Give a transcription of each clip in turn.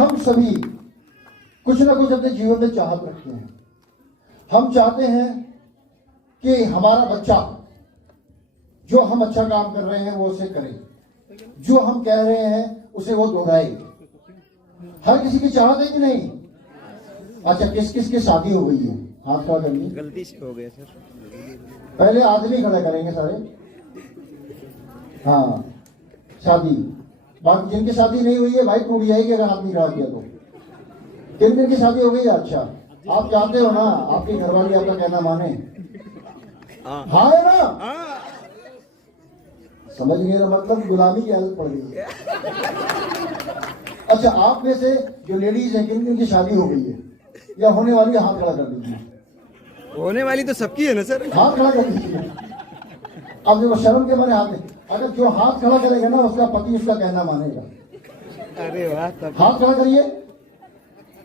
हम सभी कुछ ना कुछ अपने जीवन में चाहत रखते हैं। हम चाहते हैं कि हमारा बच्चा जो हम अच्छा काम कर रहे हैं वो उसे करे, जो हम कह रहे हैं उसे वो दोहराए। हर किसी की चाहत है कि नहीं? अच्छा, किस किस की शादी हो गई है? हाथ खड़ा करिए। गलती से हो गया सर। पहले आदमी खड़ा करेंगे सारे। हाँ, शादी। बाकी जिनकी शादी नहीं हुई है भाई टूट जाएगी अगर आपने खड़ा किया तो। किन किन की शादी हो गई है? अच्छा, आप जानते हो ना आपकी घरवाली आपका कहना माने? हाँ है ना? समझ नहीं रहा, मतलब गुलामी की आदत पड़ गई है। अच्छा, आप में से जो लेडीज है किन किन की शादी हो गई है या होने वाली है? हाथ खड़ा कर दीजिए। होने वाली तो सबकी है ना सर। हाथ खड़ा कर दीजिए। अब जो शर्म के मारे हाथ, अगर जो हाथ खड़ा करेगा ना उसका पति उसका कहना मानेगा। अरे वाह। हाथ खड़ा करिए।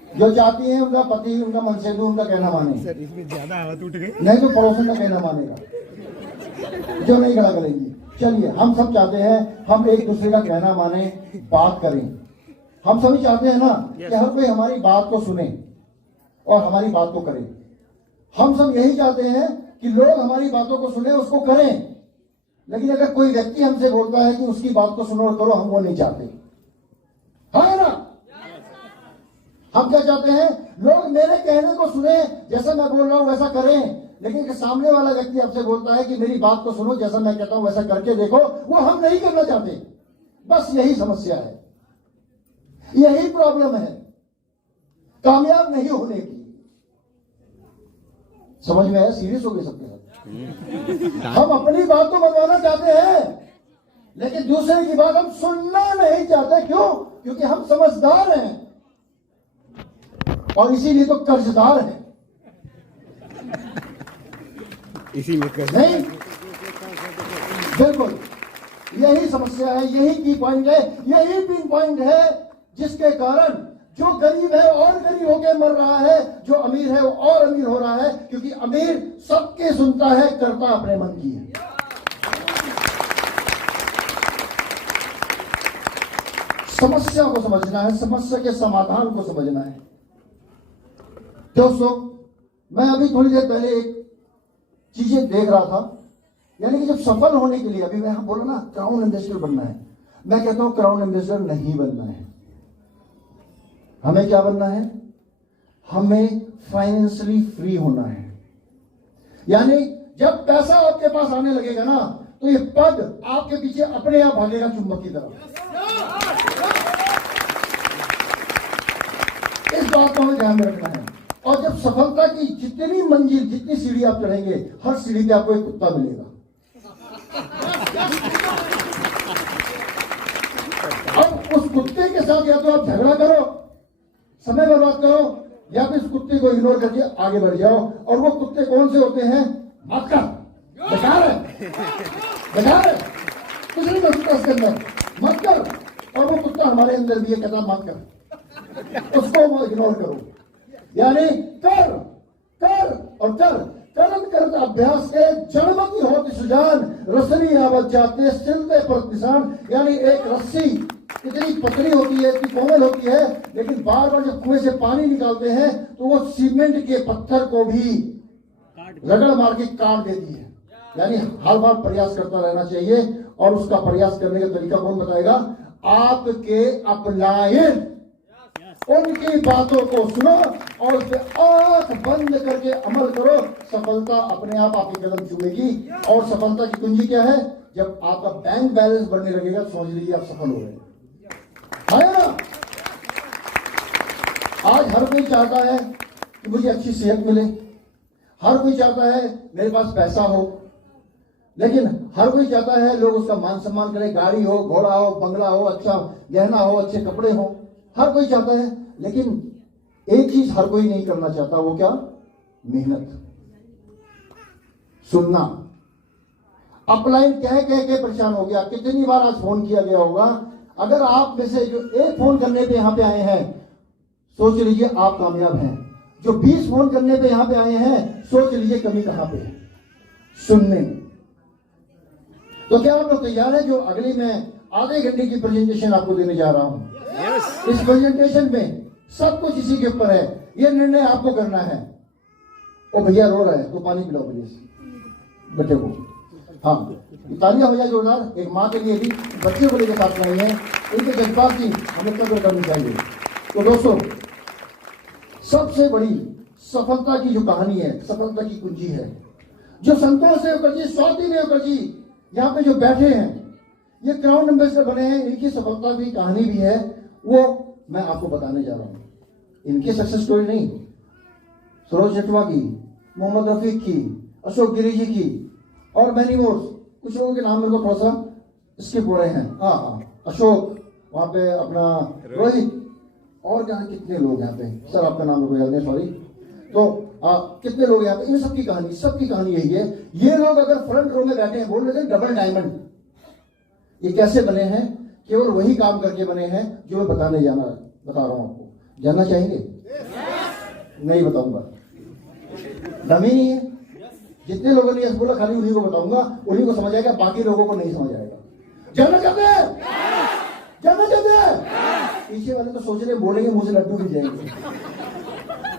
जो चाहती है उनका पति उनका मनसेबू उनका कहना माने। सर इसमें ज्यादा हालत उठ गई। नहीं तो पड़ोसन का कहना मानेगा। जो नहीं खड़ा करेंगी। चलिए, हम सब चाहते हैं हम एक दूसरे का कहना माने, बात करें। हम सभी चाहते हैं ना कि हर कोई हमारी बात को सुने और हमारी बात को करे। हम सब यही चाहते हैं कि लोग हमारी बातों को सुने, उसको करें। लेकिन अगर कोई व्यक्ति हमसे बोलता है कि उसकी बात को सुनो और करो, हम वो नहीं चाहते। है ना? हम क्या चाहते हैं? लोग मेरे कहने को सुने, जैसा मैं बोल रहा हूं वैसा करें। लेकिन सामने वाला व्यक्ति आपसे बोलता है कि मेरी बात को सुनो, जैसा मैं कहता हूं वैसा करके देखो, वो हम नहीं करना चाहते। बस यही समस्या है, यही प्रॉब्लम है कामयाब नहीं होने की। समझ में आया? सीरियस हो गए सबके साथ। हम अपनी बात तो मनवाना चाहते हैं लेकिन दूसरे की बात हम सुनना नहीं चाहते। क्यों? क्योंकि हम समझदार हैं और इसीलिए तो कर्जदार हैं। इसी में कर नहीं, बिल्कुल यही समस्या है, यही की पॉइंट है, यही पिन पॉइंट है जिसके कारण जो गरीब है और गरीब होकर मर रहा है, जो अमीर है वो और अमीर हो रहा है। क्योंकि अमीर सबके सुनता है, करता अपने मन की है। समस्या को समझना है, समस्या के समाधान को समझना है। दोस्तों, मैं अभी थोड़ी देर पहले एक चीजें देख रहा था, यानी कि जब सफल होने के लिए, अभी मैं बोला ना क्राउन एम्बेसडर बनना है, मैं कहता हूं क्राउन एम्बेसडर नहीं बनना है। हमें क्या बनना है? हमें फाइनेंशियली फ्री होना है। यानी जब पैसा आपके पास आने लगेगा ना तो ये पद आपके पीछे अपने आप भागेगा चुंबक की तरह। इस बात को हमें ध्यान में रखना है। और जब सफलता की जितनी मंजिल, जितनी सीढ़ी आप चढ़ेंगे, हर सीढ़ी पे आपको एक कुत्ता मिलेगा। अब उस कुत्ते के साथ या तो आप झगड़ा करो, समय बर्बाद करो, या फिर इस कुत्ते को इग्नोर करके आगे बढ़ जाओ। और वो कुत्ते कौन से होते हैं? मत कर, बेकार है, बेकार है, कुछ नहीं कर सकता इसके अंदर, मत कर। और वो कुत्ता हमारे अंदर भी है, कहता मत कर, उसको इग्नोर करो। यानी कर कर और कर, करत करत अभ्यास के जन्मती होती सुजान, रसनी आवत जाते सिलते पर किसान। यानी एक रस्सी इतनी पतली होती है, इतनी कोमल होती है, लेकिन बार बार जब कुएं से पानी निकालते हैं तो वो सीमेंट के पत्थर को भी रगड़ मार के काट देती है। यानी हर बार प्रयास करता रहना चाहिए। और उसका प्रयास करने का तरीका कौन बताएगा? आपके अपलायन। उनकी बातों को सुनो और उस पर आंख बंद करके अमल करो। सफलता अपने आप आपके कदम चूमेगी। और सफलता की कुंजी क्या है? जब आपका बैंक बैलेंस बढ़ने लगेगा समझ लीजिए आप सफल हो गए। है ना? आज हर कोई चाहता है कि मुझे अच्छी सेहत मिले, हर कोई चाहता है मेरे पास पैसा हो, लेकिन हर कोई चाहता है लोग उसका मान सम्मान करें, गाड़ी हो, घोड़ा हो, बंगला हो, अच्छा गहना हो, अच्छे कपड़े हो, हर कोई चाहता है। लेकिन एक चीज हर कोई नहीं करना चाहता, वो क्या? मेहनत, सुनना। अपलाइन कह के परेशान हो गया। कितनी बार आज फोन किया गया होगा? अगर आप में से जो एक फोन करने पे यहां पे आए हैं, सोच लीजिए आप कामयाब हैं। जो 20 फोन करने पे यहां पे आए हैं, सोच लीजिए कमी कहां पे है? सुनने। तो क्या आप लोग तैयार हैं जो अगली मैं आधे घंटे की प्रेजेंटेशन आपको देने जा रहा हूं। यस इस प्रेजेंटेशन में सब कुछ इसी के ऊपर है, ये निर्णय आपको करना है। ओ भैया रो रहा है तो पानी पिलाओ प्लीज बच्चे को। हाँ, तालियां हो जाए जोरदार एक माँ के लिए भी, बच्चे को लेकर साथ नहीं है, इनके जज्बात की हमें कदर करनी चाहिए। तो दोस्तों, सबसे बड़ी सफलता की जो कहानी है, सफलता की कुंजी है, जो संतोष देवकर जी, स्वाति देवकर जी यहाँ पे जो बैठे हैं, ये क्राउन एम्बेसडर बने हैं, इनकी सफलता की कहानी भी है, वो मैं आपको बताने जा रहा हूं। इनकी सक्सेस स्टोरी नहीं, सरोज जटवा की, मोहम्मद रफीक की, अशोक गिरी जी की और मैनी मोर। कुछ लोगों के नाम मेरे को थोड़ा सा स्किप हो रहे हैं। हाँ, अशोक, वहां पे अपना रोहित, और यहाँ कितने लोग यहाँ पे, सर आपका नाम मेरे को याद नहीं, सॉरी। तो कितने लोग यहाँ पे, इन सबकी कहानी यही है। ये लोग अगर फ्रंट रो में बैठे हैं, बोल रहे थे डबल डायमंड, ये कैसे बने हैं? केवल वही काम करके बने हैं जो मैं बता रहा हूं आपको। जानना चाहेंगे? नहीं बताऊंगा, दम ही नहीं है। जितने लोगों ने यस बोला खाली उन्हीं को बताऊंगा, उन्हीं को समझ आएगा, बाकी लोगों को नहीं समझ आएगा। जानना चाहते हैं? पीछे वाले तो सोच रहे बोलेंगे, मुझे लड्डू भी जाएंगे,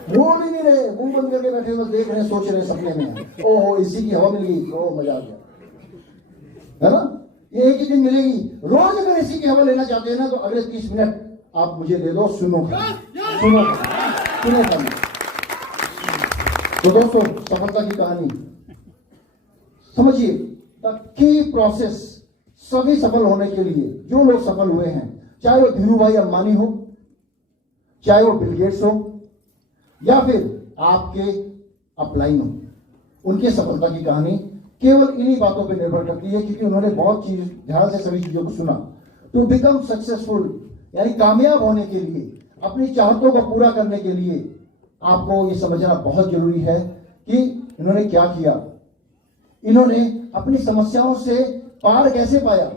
बोल ही नहीं रहे, मुंह बंद करके बैठे, बस देख रहे, सोच रहे सपने में, ओहो इसी की हवा मिल गई, ओ मजा आ गया, है ना? ये एक ही दिन मिलेगी। रोज अगर इसी की हवा लेना चाहते हैं ना, तो अगले 30 मिनट आप मुझे दे दो, सुनो। तो दोस्तों, सफलता की कहानी समझिए। द की प्रोसेस, सभी सफल होने के लिए जो लोग सफल हुए हैं, चाहे वो धीरू भाई अंबानी हो, चाहे वो बिल गेट्स हो, या फिर आपके अपलाइन हो, उनकी सफलता की कहानी केवल इन्हीं बातों पर निर्भर करती है, क्योंकि उन्होंने बहुत चीज ध्यान से सभी चीजों को सुना। टू बिकम सक्सेसफुल, यानी कामयाब होने के लिए, अपनी चाहतों को पूरा करने के लिए आपको ये समझना बहुत जरूरी है कि इन्होंने क्या किया, इन्होंने अपनी समस्याओं से पार कैसे पाया।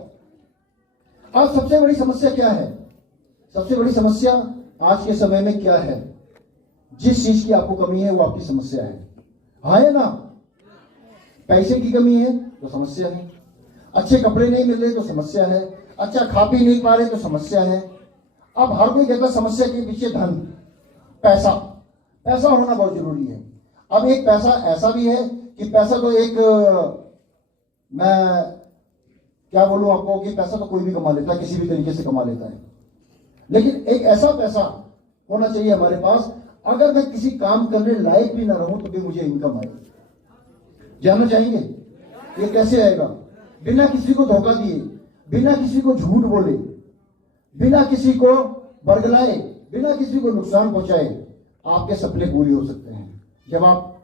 अब सबसे बड़ी समस्या क्या है? सबसे बड़ी समस्या आज के समय में क्या है? जिस चीज की आपको कमी है वो आपकी समस्या है, हाँ है ना? पैसे की कमी है तो समस्या है, अच्छे कपड़े नहीं मिल रहे तो समस्या है, अच्छा खा पी नहीं पा रहे तो समस्या है। अब हर कोई कहता समस्या के पीछे धन, पैसा होना बहुत जरूरी है। अब एक पैसा ऐसा भी है कि पैसा तो एक, मैं क्या बोलूं आपको, कि पैसा तो कोई भी कमा लेता है, किसी भी तरीके से कमा लेता है, लेकिन एक ऐसा पैसा होना चाहिए हमारे पास, अगर मैं किसी काम करने लायक भी ना रहूं तो भी मुझे इनकम आए। जानना चाहेंगे ये कैसे आएगा? बिना किसी को धोखा दिए, बिना किसी को झूठ बोले, बिना किसी को बरगलाए, बिना किसी को नुकसान पहुंचाए आपके सपने पूरे हो सकते हैं। जब आप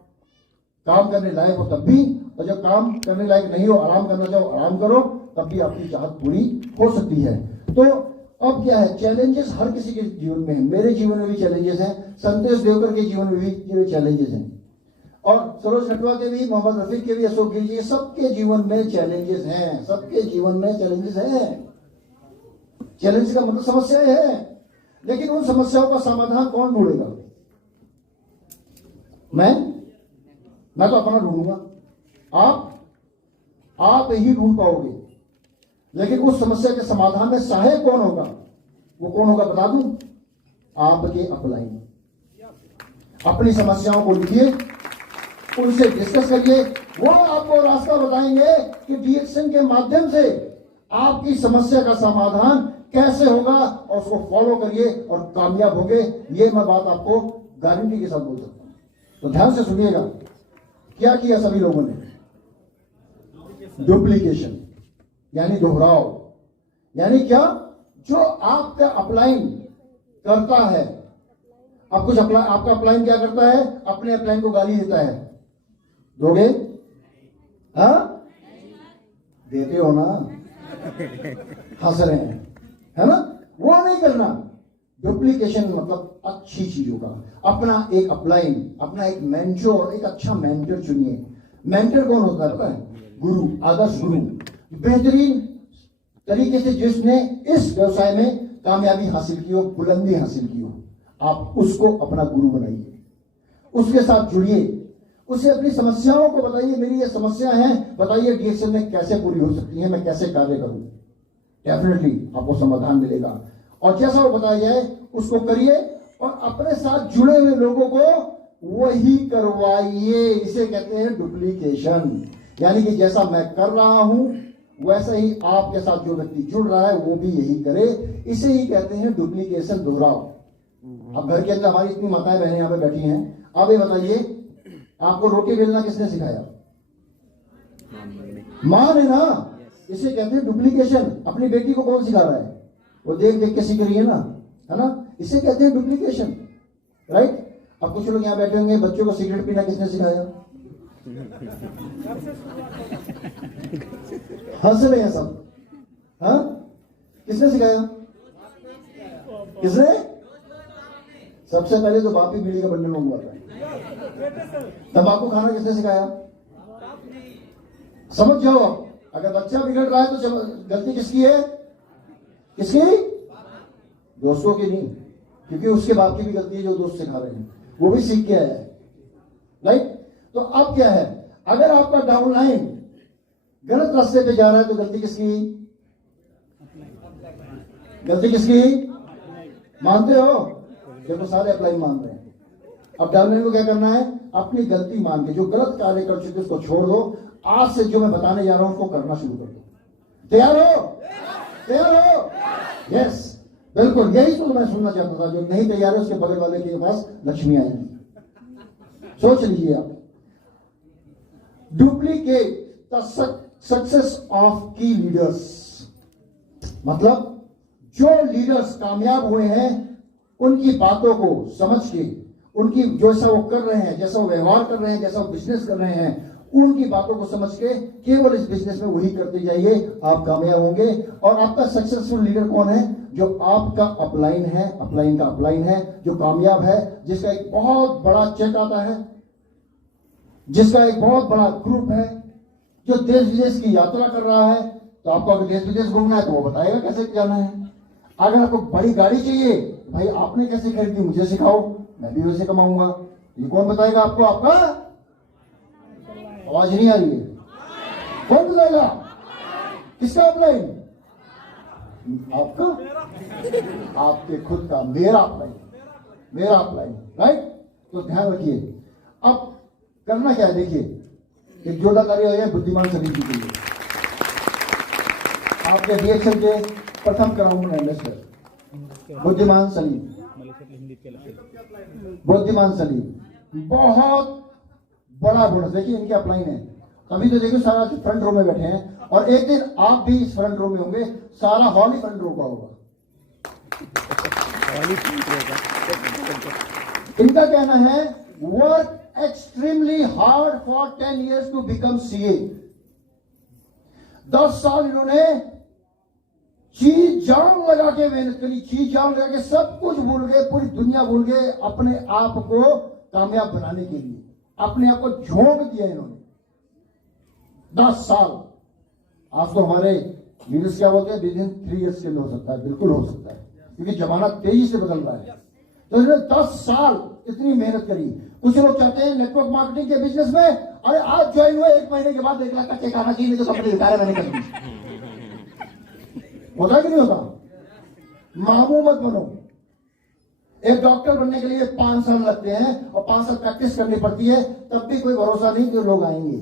काम करने लायक हो तब भी, और जब काम करने लायक नहीं हो, आराम करना चाहो आराम करो, तब भी आपकी चाहत पूरी हो सकती है। तो अब क्या है, चैलेंजेस हर किसी के जीवन में है, मेरे जीवन में भी चैलेंजेस हैं, संतोष देवकर के जीवन में भी चैलेंजेस हैं, और सरोज नटवा के भी, मोहम्मद रफीक के भी, अशोक गिरी जी, सबके जीवन में चैलेंजेस हैं, सबके जीवन में चैलेंजेस हैं। चैलेंज का मतलब समस्याएं हैं, लेकिन उन समस्याओं का समाधान कौन ढूंढेगा? मैं तो अपना ढूंढूंगा, आप ही ढूंढ पाओगे, लेकिन उस समस्या के समाधान में सहायक कौन होगा? वो कौन होगा बता दूं? आपके अपलाइन। अपनी समस्याओं को लिखिए, उनसे डिस्कस करिए, वो आपको रास्ता बताएंगे कि डीएक्शन के माध्यम से आपकी समस्या का समाधान कैसे होगा, और उसको फॉलो करिए और कामयाब होगे। ये मैं बात आपको गारंटी के साथ बोल सकता हूं। तो ध्यान से सुनिएगा, क्या किया सभी लोगों ने? डुप्लीकेशन, यानी दोहराव, यानी क्या? जो आपका अपलाइन करता है, अब कुछ आपका अपलाइन क्या करता है? अपने अपलाइन को गाली देता है, दोगे? हाँ, देते हो ना, हंस रहे हैं, है ना? वो नहीं करना। डुप्लीकेशन मतलब अच्छी चीजों का, अपना एक अपलाइन, अपना एक मेंटोर, एक अच्छा मेंटर चुनिए। मेंटर कौन होता है पता है? गुरु, आदर्श गुरु, बेहतरीन तरीके से जिसने इस व्यवसाय में कामयाबी हासिल की हो, बुलंदी हासिल की हो, आप उसको अपना गुरु बनाइए, उसके साथ जुड़िए, उसे अपनी समस्याओं को बताइए, मेरी ये समस्या है, बताइए डीएक्शन में कैसे पूरी हो सकती है, मैं कैसे कार्य करूं। डेफिनेटली आपको समाधान मिलेगा। और जैसा वो बताया जाए उसको करिए और अपने साथ जुड़े हुए लोगों को वही करवाइए। इसे कहते हैं डुप्लीकेशन। यानी कि जैसा मैं कर रहा हूं वैसे ही आपके साथ जो व्यक्ति जुड़ रहा है वो भी यही करे। इसे ही कहते हैं डुप्लीकेशन, दोहराव। अब घर के अंदर हमारी इतनी माताएं बहनें यहां पे बैठी हैं, आप ये बताइए आपको रोटी बेलना किसने सिखाया? मां ने ना। इसे कहते हैं डुप्लीकेशन। अपनी बेटी को कौन सिखा रहा है? वो देख देख के सीख रही है ना। इसे कहते हैं डुप्लीकेशन, राइट। अब कुछ लोग यहां बैठे होंगे, बच्चों को सिगरेट पीना किसने सिखाया? हंस रहे हैं सब। हाँ, किसने सिखाया? किसने? सबसे पहले तो बाप ही बीड़ी का बंडल मंगवा था। तंबाकू खाना किसने सिखाया? समझ जाओ। आप अगर बच्चा बिगड़ रहा है तो गलती किसकी है? किसकी? दोस्तों की नहीं, क्योंकि उसके बाप की भी गलती है जो दोस्त सिखा रहे हैं, वो भी सीख के आया है, राइट। तो अब क्या है, अगर आपका डाउनलाइन गलत रास्ते पे जा रहा है तो गलती किसकी? गलती किसकी? मानते हो? देखो सारे अप्लाई मान रहे हैं। अब डाउनलाइन को क्या करना है? अपनी गलती मान के जो गलत कार्य कर चुके उसको छोड़ दो। आज से जो मैं बताने जा रहा हूं उसको करना शुरू कर दो। तैयार हो? तैयार हो? यस, बिल्कुल यही तो मैं सुनना चाहता था। जो नहीं तैयार है उसके बगल वाले के पास लक्ष्मी आएगी। सोच लीजिए आप। डुप्लीकेट द सक्सेस ऑफ की लीडर्स। मतलब जो लीडर्स कामयाब हुए हैं उनकी बातों को समझ के, उनकी जैसा वो कर रहे हैं, जैसा वो व्यवहार कर रहे हैं, जैसा वो बिजनेस कर रहे हैं, उनकी बातों को समझ के केवल इस बिजनेस में वही करते जाइए, आप कामयाब होंगे। और आपका सक्सेसफुल लीडर कौन है? जो आपका अपलाइन है, अपलाइन का अपलाइन है, जो कामयाब है, जिसका एक बहुत बड़ा चेक आता है, जिसका एक बहुत बड़ा ग्रुप है, जो देश विदेश की यात्रा कर रहा है। तो आपको अगर देश विदेश घूमना है तो वो बताएगा कैसे जाना है। अगर आपको बड़ी गाड़ी चाहिए, भाई आपने कैसे खरीदी मुझे सिखाओ, मैं भी वैसे कमाऊंगा। ये कौन बताएगा आपको? आपका आवाज नहीं आ रही है, कौन बताएगा? किसका अपलाइन? आपका, आपके खुद का, मेरा अपलाइन, मेरा अपलाइन, राइट। तो ध्यान रखिए। अब करना क्या है, देखिए एक जोड़ा कार्य है बुद्धिमान समिति के लिए। आपके रिएक्शन के प्रथम क्रम में इन्वेस्टर बुद्धिमान सलीम, बुद्धिमान सलीम बहुत बड़ा बोनस। देखिए इनके अपलाइन है। अभी तो देखिए सारा फ्रंट रो में बैठे हैं और एक दिन आप भी इस फ्रंट रो में होंगे। सारा हॉल ही फ्रंट रो का होगा। इनका कहना है work extremely hard for 10 years to become CA. 10 साल इन्होंने चीज जान लगा के मेहनत करी, चीज जान लगा के सब कुछ भूल गए, पूरी दुनिया भूल गए, अपने आप को कामयाब बनाने के लिए अपने आप को झोंक दिया इन्होंने। 10 साल। आज तो हमारे लीडर्स क्या बोलते हैं, विद इन 3 years के लिए हो सकता है, बिल्कुल हो सकता है, क्योंकि जमाना तेजी से बदल रहा है। तो इन्होंने 10 साल इतनी मेहनत करी। कुछ लोग चाहते हैं नेटवर्क मार्केटिंग के बिजनेस में, अरे आज ज्वाइन हुए 1 महीने के बाद 1 लाख का चेक आना चाहिए, तो कंपनी रिटायर मैंने कर दी। होता कि नहीं होता? मामू मत बनो। एक डॉक्टर बनने के लिए 5 साल लगते हैं और 5 साल प्रैक्टिस करनी पड़ती है, तब भी कोई भरोसा नहीं कि लोग आएंगे।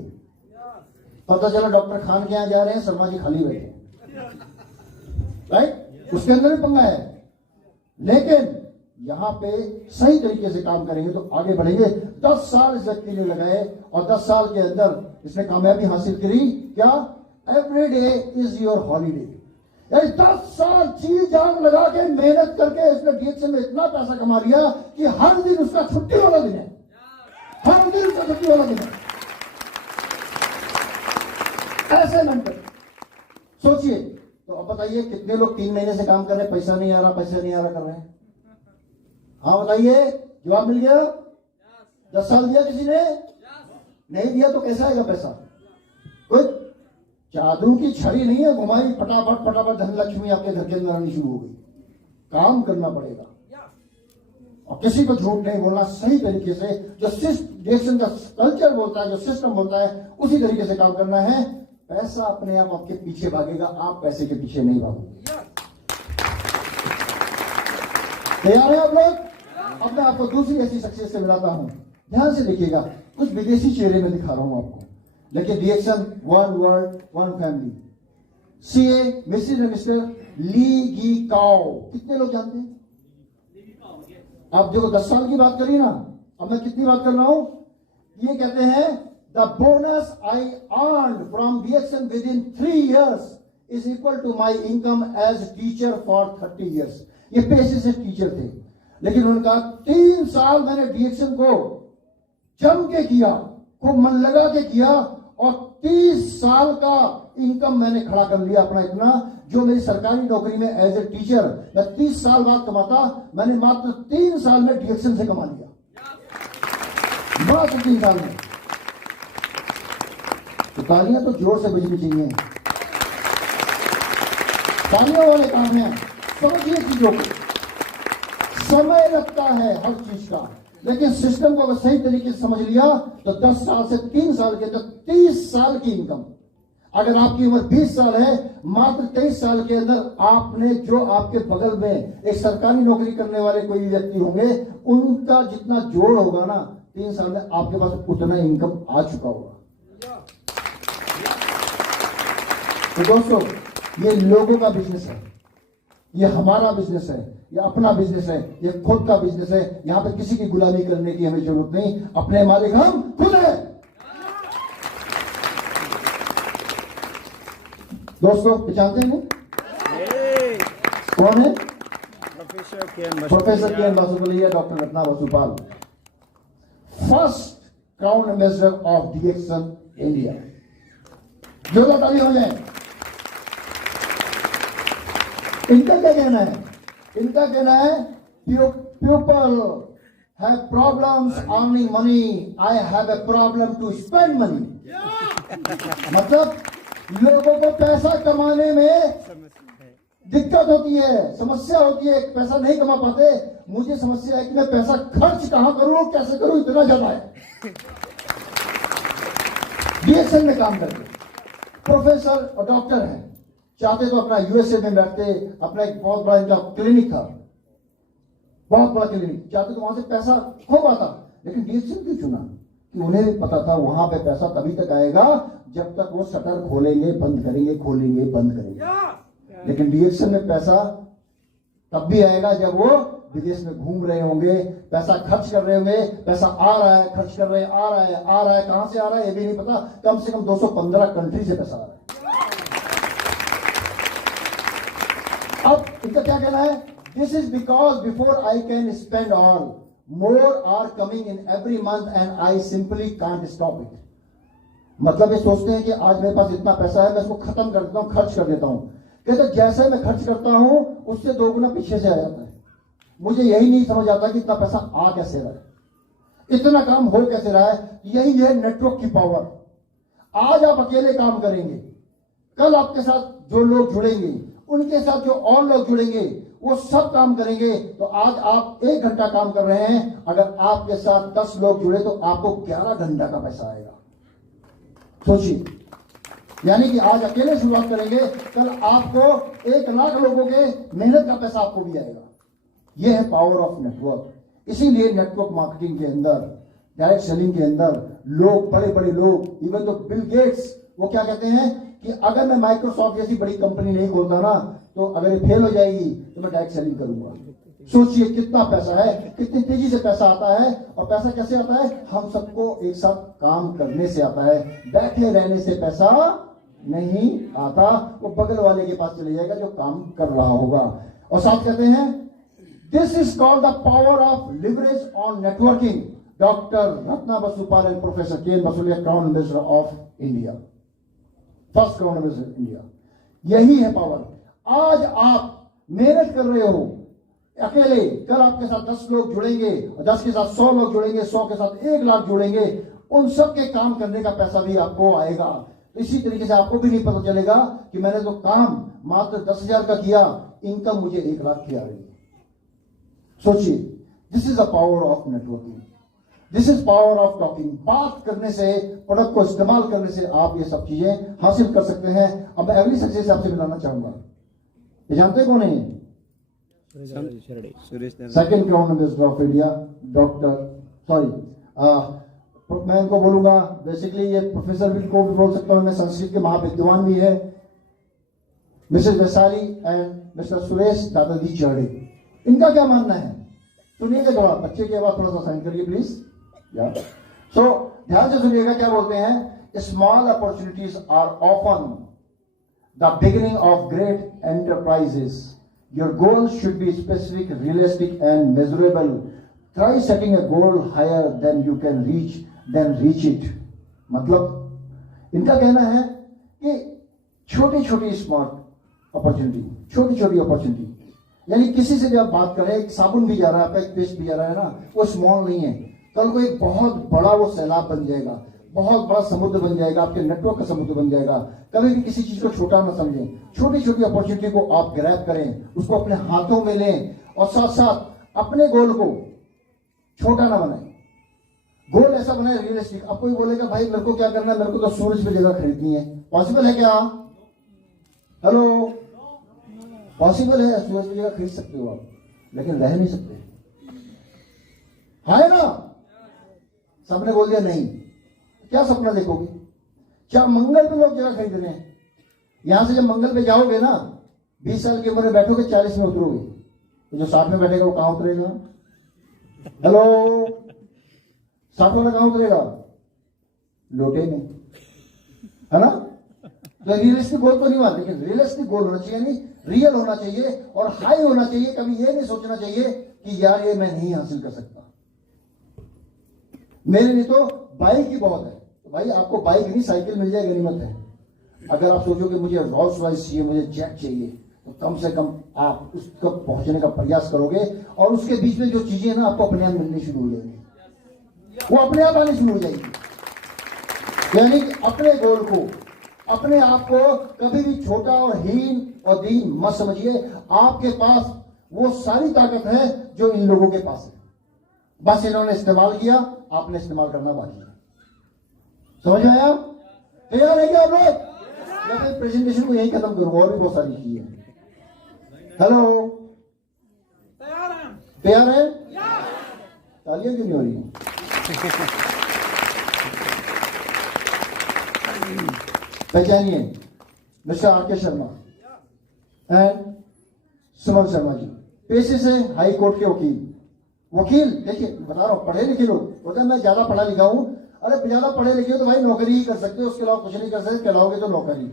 पता चला डॉक्टर खान के यहां जा रहे हैं, शर्मा जी खाली बैठे, राइट। उसके अंदर भी पंगा है। लेकिन यहां पे सही तरीके से काम करेंगे तो आगे बढ़ेंगे। 10 साल इस व्यक्ति ने लगाए और 10 साल के अंदर इसने कामयाबी हासिल करी। क्या? Every day is your holiday. 10 साल चीज जान लगा के मेहनत करके इसने डीएक्शन में इतना पैसा कमा लिया कि हर दिन उसका छुट्टी वाला दिन है, हर दिन उसका छुट्टी वाला दिन है। ऐसे मेंटर सोचिए। तो अब बताइए कितने लोग 3 महीने से काम कर रहे हैं, पैसा नहीं आ रहा, पैसा नहीं आ रहा कर रहे हैं? हाँ बताइए, जवाब मिल गया? 10 साल दिया किसी ने? नहीं दिया तो कैसा आएगा पैसा? कुछ जादू की छड़ी नहीं है, घुमाई फटाफट फटाफट धन लक्ष्मी आपके घर के अंदर आनी शुरू हो गई। काम करना पड़ेगा और किसी को झूठ नहीं बोलना, सही तरीके से जो डायरेक्शन का कल्चर बोलता है, जो सिस्टम बोलता है, उसी तरीके से काम करना है। पैसा अपने आप आपके पीछे भागेगा, आप पैसे के पीछे नहीं भागोगे। तैयार है आप लोग? अब मैं आपको दूसरी ऐसी शख्सियत से मिलाता हूं, ध्यान से देखिएगा। कुछ विदेशी चेहरे में दिखा रहा हूं आपको, लेकिन reaction one word one family. CA mister and mister Lee Gi Kao, कितने लोग जानते हैं? आप देखो 10 साल की बात करिए ना, अब मैं कितनी बात कर रहा हूं? ये कहते हैं the bonus I earn from reaction with in 3 years is equal to my income as teacher for 30 years। ये पेशे से टीचर थे, लेकिन उन्होंने कहा 3 साल मैंने रिएक्शन को जम के किया, खूब मन लगा के किया, और 30 साल का इनकम मैंने खड़ा कर लिया अपना। इतना जो मेरी सरकारी नौकरी में एज ए टीचर मैं 30 साल बाद कमाता, मैंने मात्र 3 साल में रिएक्शन से कमा लिया, मात्र 3 साल में। तो तालियां तो जोर से बजनी चाहिए, तालियों वाले काम है। समझिए चीजों को, समय लगता है हर चीज का, लेकिन सिस्टम को अगर सही तरीके से समझ लिया तो 10 साल से 3 साल के अंदर 30 साल की इनकम। अगर आपकी उम्र 20 साल है, मात्र 23 साल के अंदर आपने जो आपके बगल में एक सरकारी नौकरी करने वाले कोई व्यक्ति होंगे, उनका जितना जोड़ होगा ना, 3 साल में आपके पास उतना इनकम आ चुका होगा। तो दोस्तों, ये लोगों का बिजनेस है, ये हमारा बिजनेस है, ये अपना बिजनेस है, ये खुद का बिजनेस है। यहां पर किसी की गुलामी करने की हमें जरूरत नहीं, अपने मालिक हम खुद है। दोस्तों पहचानते हैं कौन है? Professor K N Basupal, doctor Ratna Basupal, first crown ambassador of DXN India. जोरदार ताली हो जाए। इनका क्या कहना है? इनका कहना है people have problems earning money, I have a problem to spend money. मतलब लोगों को पैसा कमाने में दिक्कत होती है, समस्या होती है, पैसा नहीं कमा पाते। मुझे समस्या है कि मैं पैसा खर्च कहां करूं, कैसे करूं, इतना ज्यादा है। डीएक्शन में काम करते प्रोफेसर और डॉक्टर हैं, चाहते तो अपना यूएसए में बैठते, अपना एक बहुत बड़ा इनका क्लिनिक था, बहुत बड़ा क्लिनिक, चाहते तो वहां से पैसा खूब आता, लेकिन डीएक्शन क्यों चुना? कि उन्हें भी पता था वहां पे पैसा तभी तक आएगा जब तक वो शटर खोलेंगे बंद करेंगे, खोलेंगे बंद करेंगे। लेकिन डीएक्शन में पैसा तब भी आएगा जब वो विदेश में घूम रहे होंगे, पैसा खर्च कर रहे होंगे, पैसा आ रहा है, खर्च कर रहे हैं, आ रहा है, कहां से आ रहा है ये भी नहीं पता, कम से कम 215 कंट्री से पैसा आ रहा है। अब इनका क्या कहना है? This is because before I can spend all, more are coming in every month and I simply can't stop it. मतलब ये सोचते हैं कि आज मेरे पास इतना पैसा है, मैं इसको खत्म कर देता हूं, खर्च कर देता हूं। कहते जैसे मैं खर्च करता हूं उससे 2 गुना पीछे से आ जाता है। मुझे यही नहीं समझ आता कि इतना पैसा आ कैसे रहा है, इतना काम हो कैसे रहा है। यही है नेटवर्क की पावर। आज आप अकेले काम करेंगे, कल आपके साथ जो लोग जुड़ेंगे, उनके साथ जो और लोग जुड़ेंगे, वो सब काम करेंगे। तो आज आप 1 घंटा काम कर रहे हैं, अगर आपके साथ 10 लोग जुड़े तो आपको 11 घंटा का पैसा आएगा। सोचिए, यानी कि आज अकेले शुरुआत करेंगे, कल आपको 1 लाख लोगों के मेहनत का पैसा आपको भी आएगा। यह है पावर ऑफ नेटवर्क। इसीलिए नेटवर्क मार्केटिंग के अंदर, डायरेक्ट सेलिंग के अंदर लोग, बड़े बड़े लोग, इवन तो बिल गेट्स, वो क्या कहते हैं कि अगर मैं माइक्रोसॉफ्ट जैसी बड़ी कंपनी नहीं खोलता ना, तो अगर ये फेल हो जाएगी तो मैं डायरेक्ट सेलिंग करूंगा। सोचिए कितना पैसा है, कितनी तेजी से पैसा आता है। और पैसा कैसे आता है? हम सबको एक साथ काम करने से आता है, बैठे रहने से पैसा नहीं आता। वो बगल वाले के पास चले जाएगा जो काम कर रहा होगा। और साथ कहते हैं this is called the power of leverage on networking. Doctor Ratna Basupal and professor K N Basupal, crown ambassador of India, first crown ambassador India. यही है पावर। आज आप मेहनत कर रहे हो अकेले, कल आपके साथ 10 लोग जुड़ेंगे, 10 के साथ 100 लोग जुड़ेंगे, 100 के साथ 1 लाख जुड़ेंगे, उन सब के काम करने का पैसा भी आपको आएगा। इसी तरीके से आपको भी नहीं पता चलेगा कि मैंने तो काम मात्र 10,000 का किया, इनकम मुझे 1 लाख की आ रही है। सोचिए, this is the power of networking. This is power of talking. बात करने से, प्रोडक्ट को इस्तेमाल करने से आप ये सब चीजें हासिल कर सकते हैं। अब मैं अगली सक्सेस आपसे मिलाना चाहूंगा। ये जानते कौन है? Suresh second crown minister of India, doctor sorry मैं इनको बोलूंगा, बेसिकली ये प्रोफेसर भी को भी बोल सकता हूं मैं, संस्कृत के महाविद्वान भी है, Mrs Vaishali and mister Suresh दादाजी चौड़े। इनका क्या मानना है सुनिएगा। थोड़ा बच्चे की आवाज थोड़ा सा साइन करिए प्लीज। सो ध्यान से सुनिएगा क्या बोलते हैं। Small opportunities are often the beginning of great enterprises. Your goal should be specific, realistic and measurable. Try setting a goal higher than you can reach it. मतलब इनका कहना है कि छोटी छोटी स्मार्ट अपॉर्चुनिटी, छोटी छोटी अपॉर्चुनिटी, यानी किसी से भी आप बात करें, एक साबुन भी जा रहा है, आपका एक पेस्ट भी जा रहा है ना, वो स्मॉल नहीं है। कल को एक बहुत बड़ा वो सैलाब बन जाएगा, बहुत बड़ा समुद्र बन जाएगा, आपके नेटवर्क का समुद्र बन जाएगा। कभी भी किसी चीज को छोटा ना समझें। छोटी छोटी अपॉर्चुनिटी को आप ग्रैब करें, उसको अपने हाथों में लें और साथ साथ अपने गोल को छोटा ना बनाएं। गोल ऐसा बनाए रियलिस्टिक। अब कोई बोलेगा भाई मेरे को क्या करना है, मेरे को तो सूरज पे जगह खरीदनी है। पॉसिबल है क्या? हेलो, पॉसिबल है, सूरज पे जगह खरीद सकते हो आप, लेकिन रह नहीं सकते। है ना? सबने बोल दिया नहीं। क्या सपना देखोगे? क्या मंगल पे लोग जगह खरीद रहे हैं? यहां से जब मंगल पे जाओगे ना, 20 साल की उम्र में बैठोगे, 40 में उतरोगे, तो जो 60 में बैठेगा वो कहां उतरेगा? हेलो, 60 वाला कहां उतरेगा? लोटे में, है ना? तो रियलिस्टिक गोल तो नहीं हुआ, लेकिन रियलिस्टिक गोल होना चाहिए, नहीं रियल होना चाहिए और हाई होना चाहिए। कभी ये नहीं सोचना चाहिए कि यार ये मैं नहीं हासिल कर सकता, मेरे लिए तो बाइक ही बहुत है। तो भाई आपको बाइक नहीं साइकिल मिल जाए गनीमत है। अगर आप सोचोगे मुझे रोल्स रॉयस चाहिए, मुझे जेट चाहिए, तो कम से कम आप उस तक पहुंचने का प्रयास करोगे और उसके बीच में जो चीजें हैं ना, आपको अपने आप मिलनी शुरू हो जाएंगी, वो अपने आप आनी शुरू हो जाएगी। यानी कि अपने गोल को, अपने आप को कभी भी छोटा और हीन और दीन मत समझिए। आपके पास वो सारी ताकत है जो इन लोगों के पास है, बस इन्होंने इस्तेमाल किया, आपने इस्तेमाल करना बाकी है। समझ में आया? तैयार है क्या आप लोग? मैं फिर प्रेजेंटेशन को यही खत्म करूंगा, और भी बहुत सारी चीजें हैं। हेलो, तैयार है? तालियां क्यों नहीं हो रही हैं? पहचानिए, mister R K. Sharma and Suman Sharma ji, पेशे से हाई कोर्ट के वकील। देखिए बता रहा हूं, पढ़े लिखे लोग बोलते हैं मैं ज्यादा पढ़ा लिखा हूं। अरे ज्यादा पढ़े लिखे हो तो भाई नौकरी ही कर सकते हो, उसके अलावा कुछ नहीं कर सकते। कहलाओगे तो नौकरी,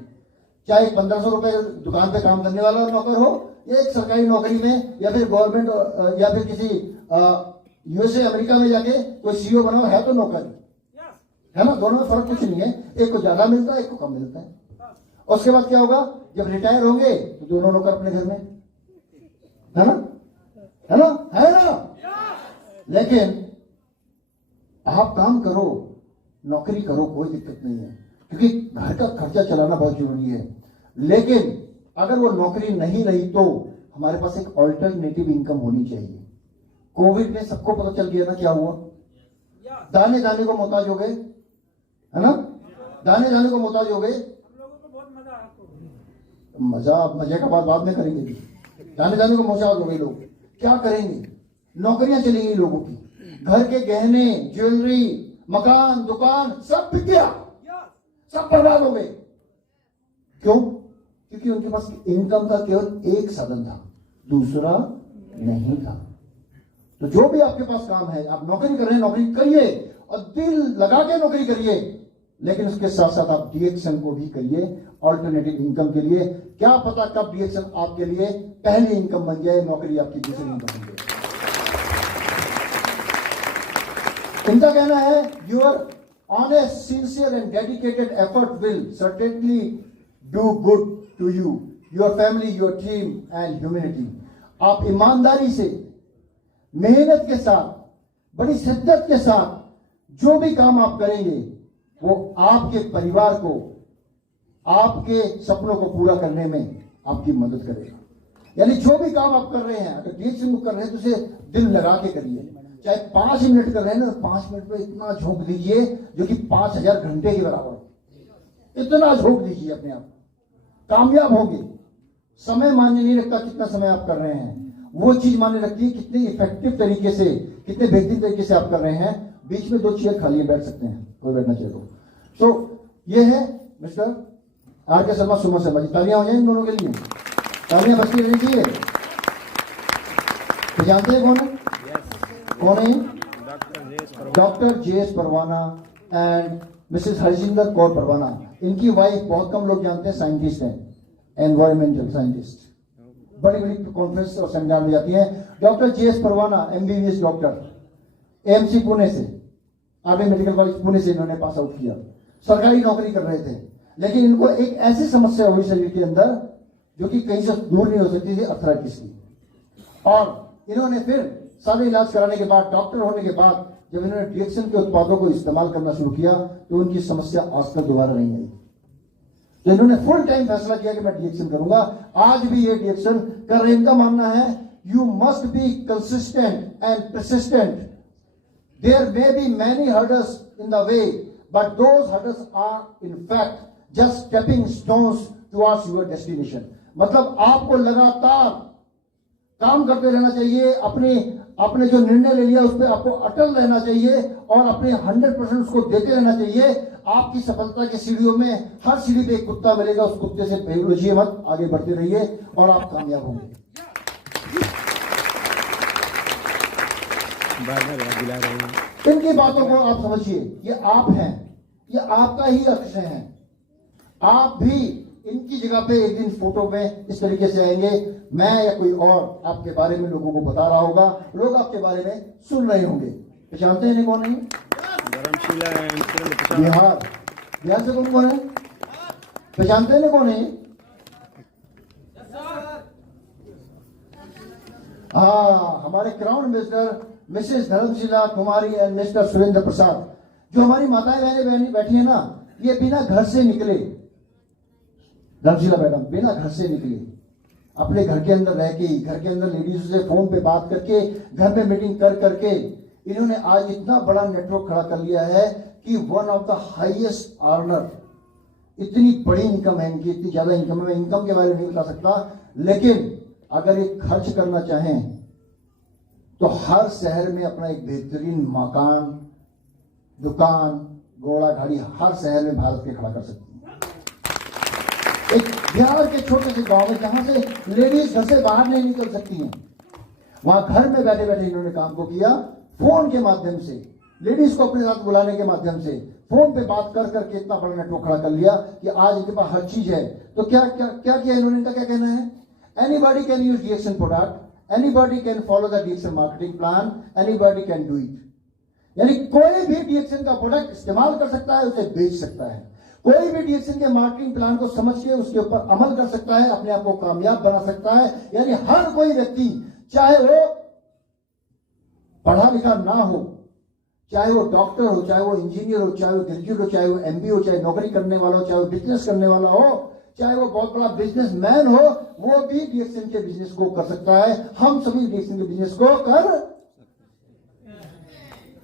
चाहे 1500 रुपए दुकान पे काम करने वाला नौकर हो, या एक सरकारी नौकरी में, या फिर गवर्नमेंट, या फिर किसी यूएसए अमेरिका में जाके कोई सीईओ बनाओ, है तो नौकरी, है ना? दोनों में फर्क कुछ नहीं है, एक को ज्यादा मिलता है, एक को कम मिलता है। और उसके बाद क्या होगा? जब रिटायर होंगे तो दोनों नौकर अपने घर में, है ना? है ना? है ना? लेकिन आप काम करो, नौकरी करो, कोई दिक्कत नहीं है, क्योंकि घर का खर्चा चलाना बहुत जरूरी है। लेकिन अगर वो नौकरी नहीं रही तो हमारे पास एक ऑल्टरनेटिव इनकम होनी चाहिए। कोविड में सबको पता चल गया ना क्या हुआ? दाने दाने को मोहताज हो गए, है ना? दाने दाने को मोहताज हो गए। मजे का बात बाद में करेंगे। दाने दाने को मोहताज हो गए लोग, क्या करेंगे? नौकरियां चलेंगी लोगों की, घर के गहने, ज्वेलरी, मकान, दुकान सब बिक गया, सब बर्बाद हो गए। क्यों? क्योंकि उनके पास इनकम का केवल एक साधन था, दूसरा नहीं था। तो जो भी आपके पास काम है, आप नौकरी कर रहे हैं, नौकरी करिए और दिल लगा के नौकरी करिए, लेकिन उसके साथ साथ आप डीएक्शन को भी करिए ऑल्टरनेटिव इनकम के लिए। क्या पता कब डीएक्शन आपके लिए पहली इनकम बन जाए, नौकरी आपकी दूसरी इनकम बन जाए। इनका कहना है your honest, sincere and dedicated effort will certainly do good to you, your family, your team and humanity. आप ईमानदारी से, मेहनत के साथ, बड़ी शिद्दत के साथ जो भी काम आप करेंगे वो आपके परिवार को, आपके सपनों को पूरा करने में आपकी मदद करेगा। यानी जो भी काम आप कर रहे हैं, अगर डीएक्शन को कर रहे हैं तो उसे दिल लगा के करिए, चाहे 5 मिनट कर रहे हैं ना, 5 मिनट में इतना झोंक दीजिए जो कि 5000 घंटे के बराबर हो। इतना झोंक दीजिए अपने आप, कामयाब होंगे। समय मायने नहीं रखता कितना समय आप कर रहे हैं, वो चीज मायने रखती है कितने इफेक्टिव तरीके से, कितने बेहतरीन तरीके से आप कर रहे हैं। बीच में 2 चेयर खाली बैठ सकते हैं, कोई बैठना चाहिए तो। सो ये है मिस्टर आर के शर्मा, सुमन शर्मा जी। तालियां हो जाए इन दोनों के लिए, तालियां बजती रहनी चाहिए। तो जानते हैं कौन है? कौन है? Doctor J S. Parwana and Mrs Harjinder Kaur Parwana. इनकी वाइफ बहुत कम लोग जानते हैं, साइंटिस्ट हैं, एनवायरमेंटल साइंटिस्ट, बड़ी बड़ी कॉन्फ्रेंस और सेमिनार में जाती हैं। Doctor J S. Parwana MBBS doctor, AMC Pune से, आर्मी मेडिकल कॉलेज पुणे से इन्होंने पास आउट किया। सरकारी नौकरी कर रहे थे, लेकिन इनको एक ऐसी समस्या हुई शरीर के अंदर जो कि कहीं से दूर नहीं हो सकती थी, अर्थराइटिस की। और इन्होंने फिर सारे इलाज कराने के बाद, डॉक्टर होने के बाद, जब इन्होंने डीएक्सन के उत्पादों को इस्तेमाल करना शुरू किया तो उनकी समस्या आज तक दोबारा नहीं आई। तो इन्होंने फुल टाइम फैसला किया कि मैं डीएक्सन करूंगा। आज भी ये डीएक्सन कर रहे हैं। इनका मानना है you must be consistent and persistent. There may be many hurdles in the way, but those hurdles are in fact just stepping stones towards your destination. मतलब आपको लगातार काम करते रहना चाहिए, अपने जो निर्णय ले लिया उस पर आपको अटल रहना चाहिए और अपने 100% उसको देते रहना चाहिए। आपकी सफलता की सीढ़ियों में हर सीढ़ी पे एक कुत्ता मिलेगा, उस कुत्ते से बेलुजिए मत, आगे बढ़ते रहिए और आप कामयाब होंगे। दिला रहे हैं। इनकी बातों को आप समझिए, ये आप हैं, ये आपका ही लक्ष्य है। आप भी इनकी जगह पे एक दिन फोटो में इस तरीके से आएंगे, मैं या कोई और आपके बारे में लोगों को बता रहा होगा, लोग आपके बारे में सुन रहे होंगे। पहचानते हैं कौन है? बिहार से कौन है? पहचानते हैं कौन है? हाँ, हमारे crown ambassador Mrs Dharmshila Kumari and mister Surendra Prasad. जो हमारी माताएं बहनें बैठी है ना, ये बिना घर से निकले, धर्मशिला मैडम बिना घर से निकले, अपने घर के अंदर रह के, घर के अंदर लेडीज से फोन पे बात करके, घर में मीटिंग कर करके इन्होंने आज इतना बड़ा नेटवर्क खड़ा कर लिया है कि one of the highest earner. इतनी बड़ी इनकम है इनकी, इतनी ज्यादा इनकम है, इनकम के बारे में नहीं बता सकता, लेकिन अगर ये खर्च करना चाहें तो हर शहर में अपना एक बेहतरीन मकान, दुकान, घोड़ा गाड़ी हर शहर में भारत के खड़ा कर सकती है। एक बिहार के छोटे से गांव में जहां से लेडीज घर से बाहर नहीं निकल सकती हैं, वहां घर में बैठे बैठे इन्होंने काम को किया। फोन के माध्यम से लेडीज को अपने साथ बुलाने के माध्यम से फोन पे बात कर करके इतना बड़ा नेटवर्क खड़ा कर लिया कि आज इनके पास हर चीज है। तो क्या क्या क्या किया इन्होंने? इनका क्या कहना है? Anybody can use DXN product, anybody can follow the DXN marketing plan, anybody can do it. यानी कोई भी DXN का प्रोडक्ट इस्तेमाल कर सकता है, उसे बेच सकता है। कोई भी DXN के मार्केटिंग प्लान को समझ के उसके ऊपर अमल कर सकता है, अपने आप को कामयाब बना सकता है। यानी हर कोई व्यक्ति, चाहे वो पढ़ा लिखा ना हो, चाहे वो डॉक्टर हो, चाहे वो इंजीनियर हो, चाहे वो ग्रेजुएट हो, चाहे वो MBA हो, चाहे नौकरी करने वाला हो, चाहे वो बिजनेस करने वाला हो, चाहे वो बहुत बड़ा बिजनेसमैन हो, वो भी डीएक्सन के बिजनेस को कर सकता है। हम सभी डीएक्सन के बिजनेस को कर,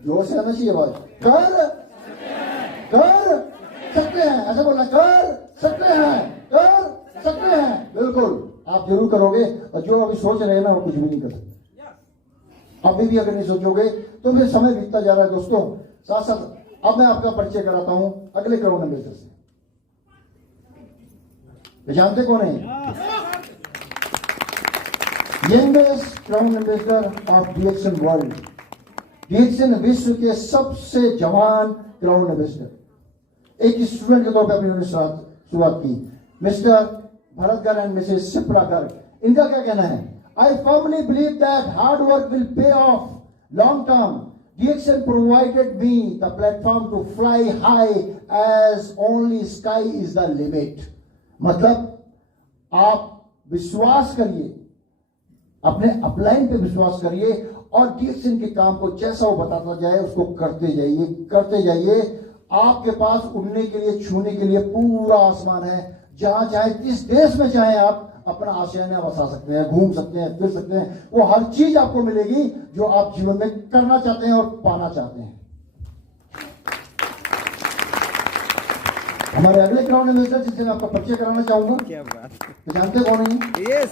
जोर से आना चाहिए आवाज, कर सकते हैं। ऐसा बोलना, कर सकते हैं, कर सकते हैं। बिल्कुल आप जरूर करोगे, और जो अभी सोच रहे हैं ना वो कुछ भी नहीं कर सकते। अभी भी अगर नहीं सोचोगे तो फिर समय बीतता जा रहा है। दोस्तों साथ साथ अब मैं आपका परिचय कराता हूं अगले क्राउन एम्बेसडर से। जानते कौन है? Youngest crown ambassador of DXN world. DXN विश्व के सबसे जवान क्राउन एम्बेसडर। एक स्टूडेंट के तौर पर अपनी उन्होंने शुरुआत की। Mister Bharatgar and Mrs Siprakar. इनका क्या कहना है? I firmly believe that hard work will pay off long term. DXN provided me the platform to fly high as only sky is the limit. मतलब आप विश्वास करिए, अपने अपलाइन पे विश्वास करिए और DXN के काम को जैसा वो बताता जाए उसको करते जाइए। आपके पास उड़ने के लिए, छूने के लिए पूरा आसमान है। जहां चाहे, जिस देश में चाहे आप अपना आशियाना बसा सकते हैं, घूम सकते हैं, फिर सकते हैं। वो हर चीज आपको मिलेगी जो आप जीवन में करना चाहते हैं और पाना चाहते हैं। हमारे अगले क्राउन एम्बेसडर जिससे मैं आपका परिचय कराना चाहूंगा, क्या बात। तो जानते कौन है? यस,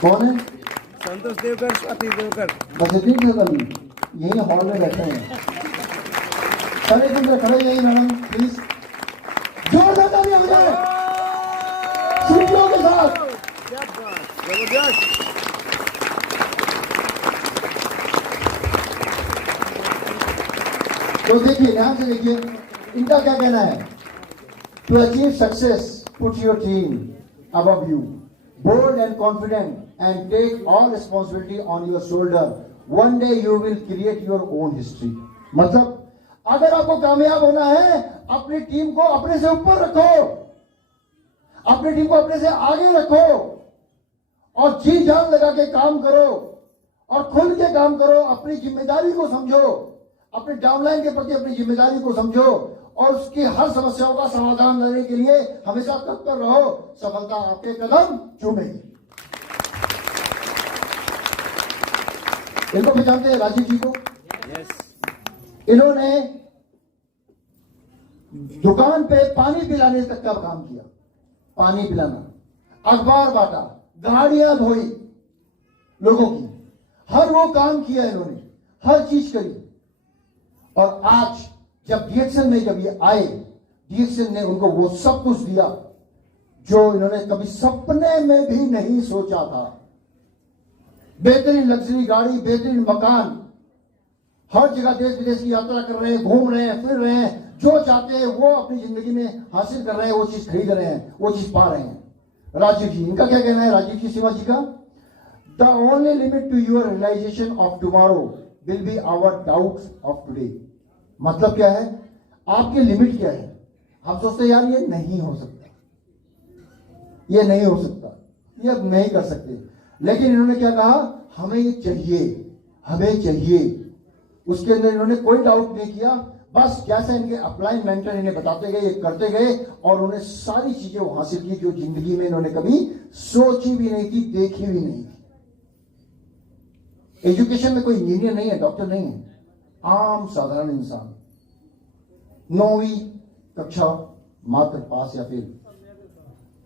कौन है? संतोष देवकर, स्वाति देवकर। बस इतनी थे कभी, यही हॉल में बैठे हैं। खड़े तुम खड़े यही मैडम प्लीज, जोरदार तालियां बजाएं सीटियों के साथ। क्या बात, जबरदस्त। तो देखिए, ध्यान से देखिए, इनका क्या कहना है? To achieve success put your team above you, bold and confident, and take all responsibility on your shoulder. One day you will create your own history. मतलब अगर आपको कामयाब होना है, अपनी टीम को अपने से ऊपर रखो, अपनी टीम को अपने से आगे रखो और जी जान लगा के काम करो और खुल के काम करो। अपनी जिम्मेदारी को समझो, अपने डाउनलाइन के प्रति अपनी जिम्मेदारी को समझो और उसकी हर समस्याओं का समाधान करने के लिए हमेशा तत्पर रहो। सफलता आपके कदम चूमेगी। इनको भी जानते हैं, राजीव जी को। यस, इन्होंने दुकान पे पानी पिलाने तक का काम किया, पानी पिलाना, अखबार बांटा, गाड़ियां धोई लोगों की, हर वो काम किया इन्होंने, हर चीज करी। और आज जब डीएक्शन में जब ये आए, डीएक्शन ने उनको वो सब कुछ दिया जो इन्होंने कभी सपने में भी नहीं सोचा था। बेहतरीन लग्जरी गाड़ी, बेहतरीन मकान, हर जगह देश विदेश की यात्रा कर रहे हैं, घूम रहे हैं, फिर रहे हैं, जो चाहते हैं वो अपनी जिंदगी में हासिल कर रहे हैं, वो चीज खरीद रहे हैं, वो चीज पा रहे हैं। राजीव जी, इनका क्या कहना है? राजीव जी, शिवा जी का, the only limit to your realisation of tomorrow will be our doubts of today. मतलब क्या है? आपकी लिमिट क्या है? हम सोचते हैं यार ये नहीं हो सकता, ये नहीं हो सकता, ये अब नहीं कर सकते, लेकिन इन्होंने क्या कहा? हमें ये चाहिए, हमें चाहिए। उसके अंदर इन्होंने कोई डाउट नहीं किया, बस जैसा इनके अपलाइन मेंटर इन्हें बताते गए, ये करते गए और उन्हें सारी चीजें वो हासिल की जो जिंदगी में इन्होंने कभी सोची भी नहीं थी, देखी भी नहीं थी। एजुकेशन में कोई इंजीनियर नहीं है, डॉक्टर नहीं है, आम साधारण इंसान, 9वीं कक्षा मात्र पास, या फिर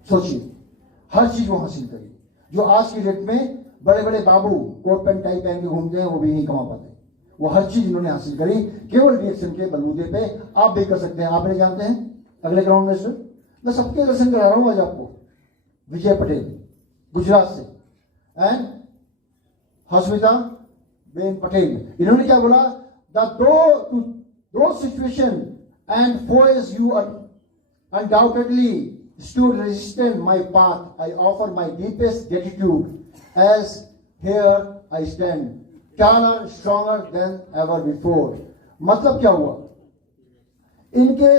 सोचिए हर चीज वो हासिल करी जो आज की डेट में बड़े बड़े बाबू कोट पैंट टाई पहन के घूमते हैं, वो भी नहीं कमा पाते। वो हर चीज इन्होंने हासिल करी केवल डीएक्शन के बलबूते पे। आप भी कर सकते हैं। आप नहीं जानते हैं अगले ग्राउंड में? मैं सबके दर्शन करा रहा हूं आज आपको। विजय पटेल गुजरात से एंड हस्मिता बेन पटेल, इन्होंने क्या बोला? दो situation and force you undoubtedly stood resistant my path. I offer my deepest gratitude as here I stand, taller, stronger than ever before. मतलब क्या हुआ? इनके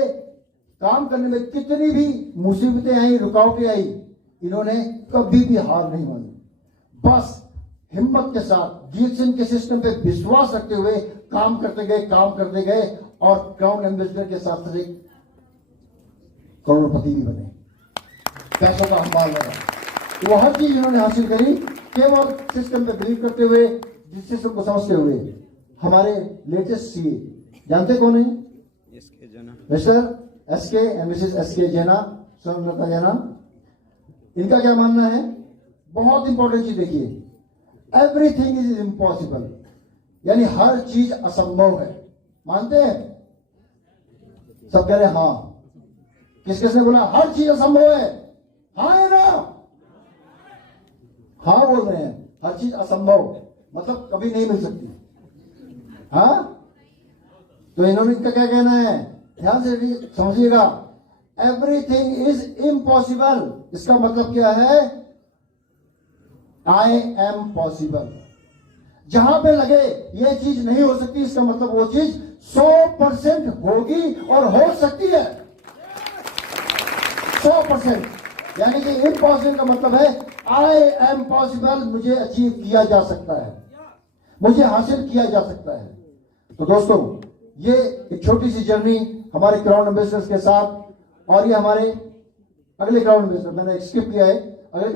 काम करने में कितनी भी मुसीबतें आई, रुकावटें आई, इन्होंने कभी भी हार नहीं मानी। बस हिम्मत के साथ डीएक्शन के सिस्टम पे विश्वास रखते हुए काम करते गए और क्राउन एम्बेसडर के साथ एक करोड़पति भी बने, पैसों का अंबार लगा। वो हर चीज इन्होंने हासिल करी केवल सिस्टम पे बिलीव करते हुए, जिस सिस्टम को समझते हुए। हमारे लेटेस्ट सीए जानते कौन है? SK Jana, Mr SK and Mrs SK Jaina, Sonalata जैना। इनका क्या मानना है? बहुत इंपॉर्टेंट चीज देखिए, एवरीथिंग इज इम्पॉसिबल, यानी हर चीज असंभव है। मानते हैं? सब कह रहे हैं हाँ। किस किसने बोला हर चीज असंभव है? हाँ है ना? हाँ बोल रहे हैं। हर चीज असंभव मतलब कभी नहीं मिल सकती। हाँ, तो इन्होंने क्या कहना है? ध्यान से समझिएगा, एवरीथिंग इज इम्पॉसिबल। इसका मतलब क्या है? I am possible. जहां पे लगे ये चीज नहीं हो सकती, इसका मतलब वो चीज 100% होगी और हो सकती है। 100%, यानी कि इम्पॉसिबल का मतलब है आई एम पॉसिबल, मुझे अचीव किया जा सकता है, मुझे हासिल किया जा सकता है। तो दोस्तों, ये एक छोटी सी जर्नी हमारे क्राउन एम्बेसडर्स के साथ, और ये हमारे अगले क्राउन एम्बेसडर, मैंने स्किप किया है, अगले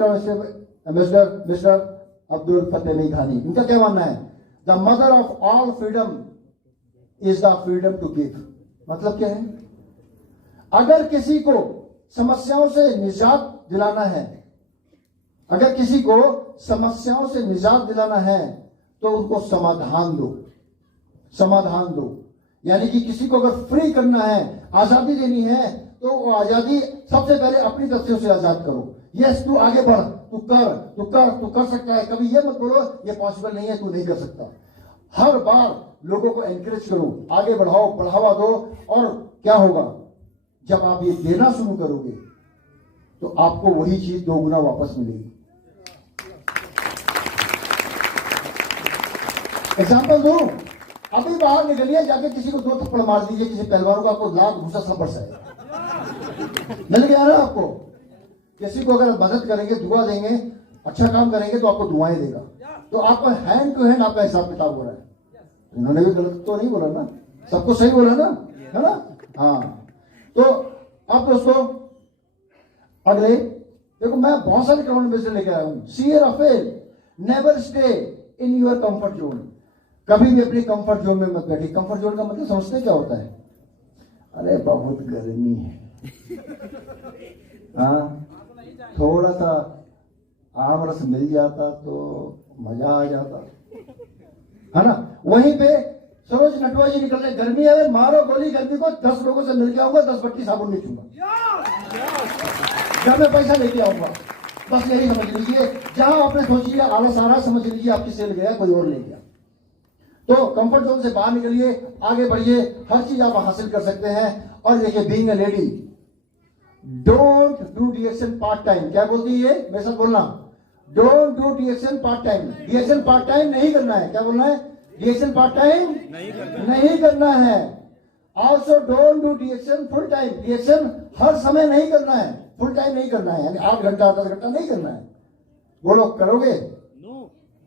एम्बेसडर मिस्टर अब्दुल फतेह अली खानी, इनका क्या मानना है? The mother of all freedom is the freedom to give. मतलब क्या है? अगर किसी को समस्याओं से निजात दिलाना है, अगर किसी को समस्याओं से निजात दिलाना है तो उनको समाधान दो, समाधान दो। यानी कि किसी को अगर फ्री करना है, आजादी देनी है, तो वो आजादी सबसे पहले अपनी तरफ से उसे आजाद करो। यस, तू आगे बढ़, तू कर सकता है। कभी ये मत बोलो ये पॉसिबल नहीं है, तू नहीं कर सकता। हर बार लोगों को एनकरेज करो, आगे बढ़ाओ, बढ़ावा दो। और क्या होगा? जब आप ये देना शुरू करोगे तो आपको वही चीज 2 गुना वापस मिलेगी। एग्जाम्पल दो, अभी बाहर निकलिए, जाके किसी को 2 थप्पड़ मार दीजिए, किसी पहलवान को, आपको लाख घुसा सब बरसाएगा। मिल गया ना आपको? किसी को अगर मदद करेंगे, दुआ देंगे, अच्छा काम करेंगे तो आपको दुआएं देगा। तो आपका हैंड टू हैंड आपका हिसाब किताब हो रहा है। इन्होंने भी गलत तो नहीं बोला ना, सबको सही बोला ना, है ना? हाँ। तो अब दोस्तों अगले देखो, मैं बहुत सारे क्राउन एम्बेसडर लेके आया हूं। C Rafael, never stay in your comfort zone. कभी भी अपनी कंफर्ट जोन में मत बैठिए। कंफर्ट जोन का मतलब समझते क्या होता है? अरे बहुत गर्मी है, हाँ, थोड़ा सा आम रस मिल जाता तो मजा आ जाता, है ना? वहीं पे सरोज नटवा जी निकल रहे, गर्मी है, मारो गोली गर्मी को, 10 लोगों से मिल के आऊंगा, 10 बट्टी साबुन नहीं छूंगा, जब मैं पैसा लेके आऊंगा। बस यही समझ लीजिए, जहां आपने सोची है आलस आ रहा, समझ लीजिए आपकी सेल गया, कोई और ले गया। तो कंफर्ट जोन से बाहर निकलिए, आगे बढ़िए, हर चीज आप हासिल कर सकते हैं। और देखिए, being a lady, don't do DXN part time. क्या बोलती है? मेरे साथ बोलना, don't do DXN part time. DXN part time नहीं करना है। क्या बोलना है? डीएक्शन पार्ट टाइम नहीं करना है। Also don't do DXN full time. DXN हर समय नहीं करना है, फुल टाइम नहीं करना है, यानी 8 घंटा 10 घंटा नहीं करना है। बोलो, करोगे?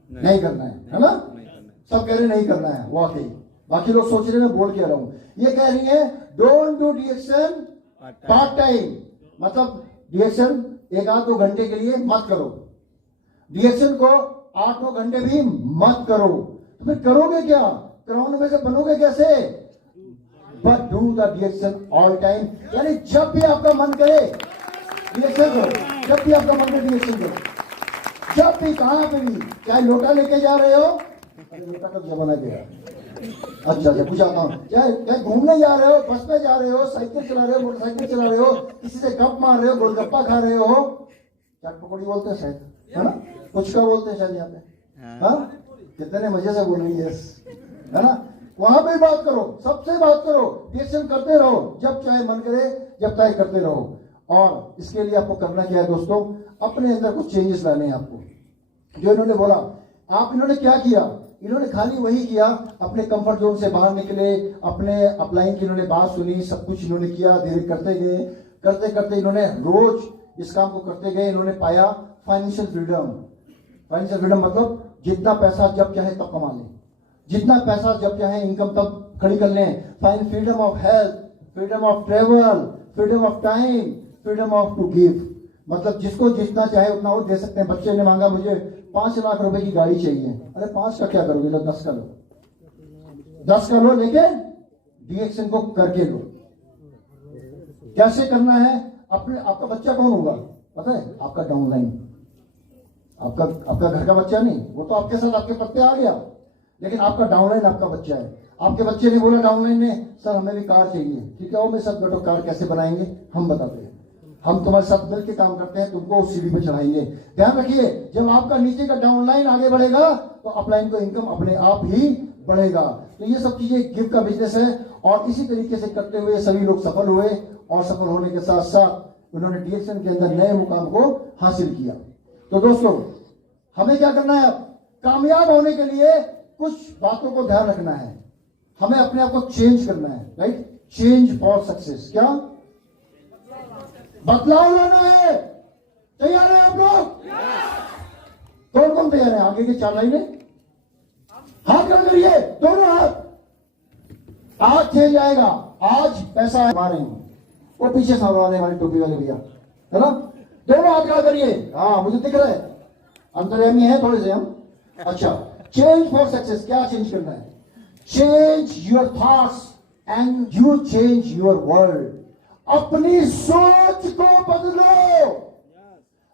नहीं करना है ना? सब कह रहे नहीं करना है, वाकई। बाकी लोग सोच रहे मैं बोल क्या रहा हूं। ये कह रही है don't do DXN part time, मतलब डीएक्शन 1-2 घंटे के लिए मत करो। डीएक्शन को 8-9 घंटे भी मत करो। तो फिर करोगे क्या? क्राउन में से बनोगे कैसे? But do the DXN all time, यानी जब भी आपका मन करे डीएक्शन करो, जब भी आपका मन करे डीएक्शन करो, जब भी, कहां पे भी। चाहे लोटा लेके जा रहे हो, लोटा का जमाना गया, अच्छा पूछाता हूँ, चाहे घूमने जा रहे हो, बस में जा रहे हो, साइकिल चला रहे हो, मोटरसाइकिल चला रहे हो, किसी से गप मार रहे हो, गोलगप्पा खा रहे हो, चाट पकौड़ी बोलते हैं शायद, है ना? कुछ का बोलते हैं शायद यहाँ पे, हाँ? कितने मजे से बोल रही है, है ना? वहां पे बात करो, सबसे बात करो, डीएक्शन करते रहो, जब चाहे मन करे, जब चाहे करते रहो। और इसके लिए आपको करना क्या है दोस्तों? अपने अंदर कुछ चेंजेस लाने हैं आपको। जो इन्होंने बोला, इन्होंने क्या किया? इन्होंने खाली वही किया, अपने कंफर्ट जोन से बाहर निकले, अपने अपलाइन की इन्होंने बात सुनी, सब कुछ इन्होंने किया, धीरे करते गए, करते करते इन्होंने रोज इस काम को करते गए। इन्होंने पाया फाइनेंशियल फ्रीडम। फाइनेंशियल फ्रीडम मतलब जितना पैसा जब चाहे तब कमा लें, जितना पैसा जब चाहे इनकम तब खड़ी कर लें। Freedom of health, freedom of travel, freedom of time, freedom of to give, मतलब जिसको जितना चाहे उतना वो दे सकते हैं। बच्चे ने मांगा मुझे 5 लाख रुपए की गाड़ी चाहिए, अरे 5 का क्या करोगे? लो 10 का लो, 10 का लो, लेकिन डीएक्शन को करके लो। कैसे करना है? अपने, आपका बच्चा कौन होगा पता है? आपका डाउनलाइन, आपका घर का बच्चा नहीं, वो तो आपके साथ आपके पत्ते आ गया, लेकिन आपका डाउनलाइन आपका बच्चा है। आपके बच्चे ने बोला डाउनलाइन ने, सर हमें भी कार चाहिए, ठीक है, वो मेरे साथ बैठो, कार कैसे बनाएंगे हम बताते हैं, हम तुम्हारे साथ मिलकर काम करते हैं, तुमको उस सीढ़ी पे चढ़ाएंगे। ध्यान रखिए, जब आपका नीचे का डाउनलाइन आगे बढ़ेगा तो अपलाइन को इनकम अपने आप ही बढ़ेगा। तो ये सब चीजें गिव का बिजनेस है, और इसी तरीके से करते हुए सभी लोग सफल हुए, और सफल होने के साथ साथ उन्होंने डीएक्शन के अंदर नए मुकाम को हासिल किया। तो दोस्तों, हमें क्या करना है? कामयाब होने के लिए कुछ बातों को ध्यान रखना है, हमें अपने आप को चेंज करना है, राइट? Change for success. क्या? बदलाव लाना है। तैयार है आप लोग? कौन कौन तैयार है? आगे की 4 लाइनें हाथ कर करिए, दोनों हाथ। आज चेंज आएगा, आज पैसा मारेंगे। वो पीछे सामने वाले टोपी वाले भैया, है ना? दोनों हाथ खड़ा करिए। हाँ मुझे दिख रहा है, अंतर्यामी है थोड़े से हम। अच्छा, चेंज फॉर सक्सेस, क्या चेंज करना है? Change your thoughts and you change your world. अपनी सोच को बदलो।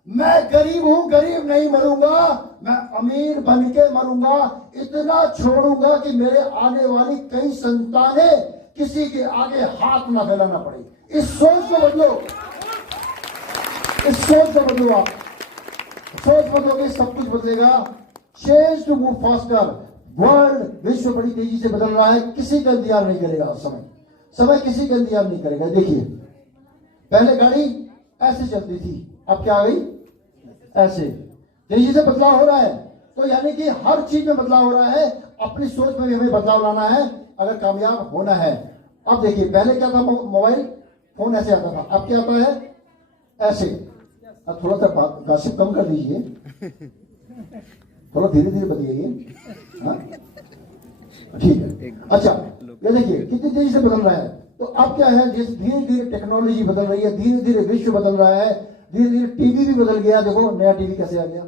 मैं गरीब हूं, गरीब नहीं मरूंगा, मैं अमीर बन के मरूंगा। इतना छोड़ूंगा कि मेरे आने वाली कई संतानें किसी के आगे हाथ ना फैलाना पड़े। इस सोच को बदलो, इस सोच को बदलो। आप सोच बदलोगे सब कुछ बदलेगा। Change to move faster. World, विश्व बड़ी तेजी से बदल रहा है, किसी का इंतजार नहीं करेगा। समय किसी का इंतजार नहीं करेगा। देखिए, पहले गाड़ी ऐसे चलती थी, अब क्या आ गई? ऐसे। तेजी से बदलाव हो रहा है। तो यानी कि हर चीज में बदलाव हो रहा है। अपनी सोच में भी हमें बदलाव लाना है अगर कामयाब होना है। अब देखिए, पहले क्या था? मोबाइल फोन ऐसे आता था, अब क्या आता है? ऐसे। अब थोड़ा सा गासिप कम कर दीजिए, थोड़ा धीरे धीरे बदलिए। हाँ? ठीक है। अच्छा, ये देखिए कितनी तेजी से बदल रहा है। तो अब क्या है, जिस धीरे धीरे टेक्नोलॉजी बदल रही है, धीरे धीरे विश्व बदल रहा है, धीरे धीरे टीवी भी बदल गया। देखो नया टीवी कैसे आ गया।